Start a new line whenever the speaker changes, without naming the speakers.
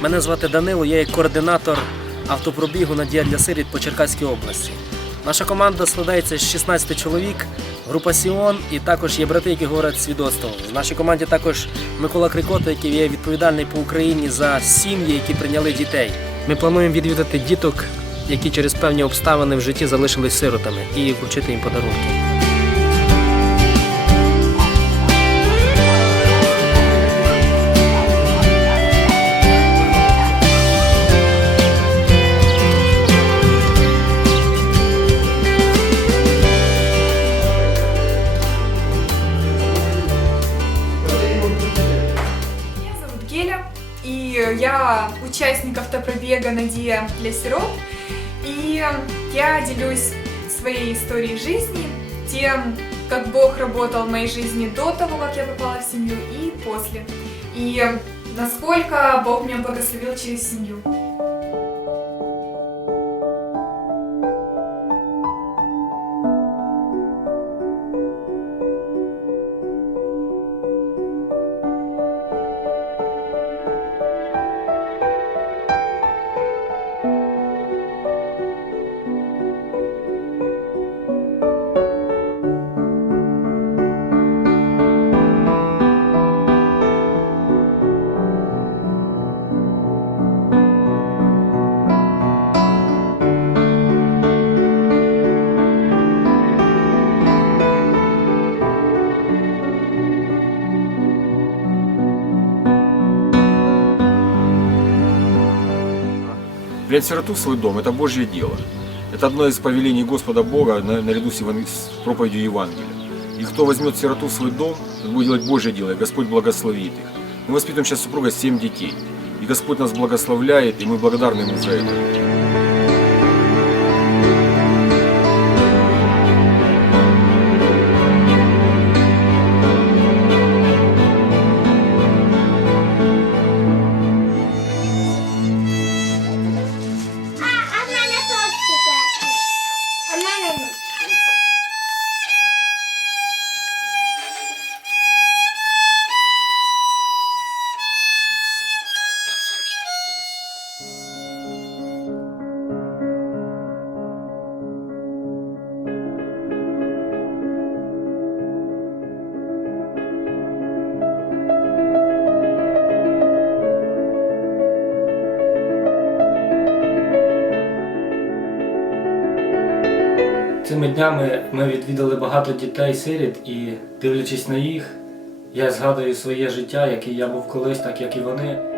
Мене звати Данило, я є координатор автопробігу Надія для сиріт по Черкаській області. Наша команда складається з 16 чоловік, група Сіон і також є брати, які говорять свідоцтво. В нашій команді також Микола Крикота, який є відповідальний по Україні за сім'ї, які прийняли дітей. Ми плануємо відвідати діток, які через певні обставини в житті залишились сиротами, і вручити їм подарунки.
Я участник автопробега «Надия для сирот». И я делюсь своей историей жизни, тем, как Бог работал в моей жизни до того, как я попала в семью, и после. И насколько Бог меня благословил через семью.
Принять сироту в свой дом – это Божье дело. Это одно из повелений Господа Бога на- наряду с, еван- проповедью Евангелия. И кто возьмет сироту в свой дом, будет делать Божье дело, и Господь благословит их. Мы воспитываем сейчас супруга семь детей. И Господь нас благословляет, и мы благодарны Ему за это.
Цими днями ми відвідали багато дітей сиріт і дивлячись на їх, я згадую своє життя, яке я був колись, так як і вони.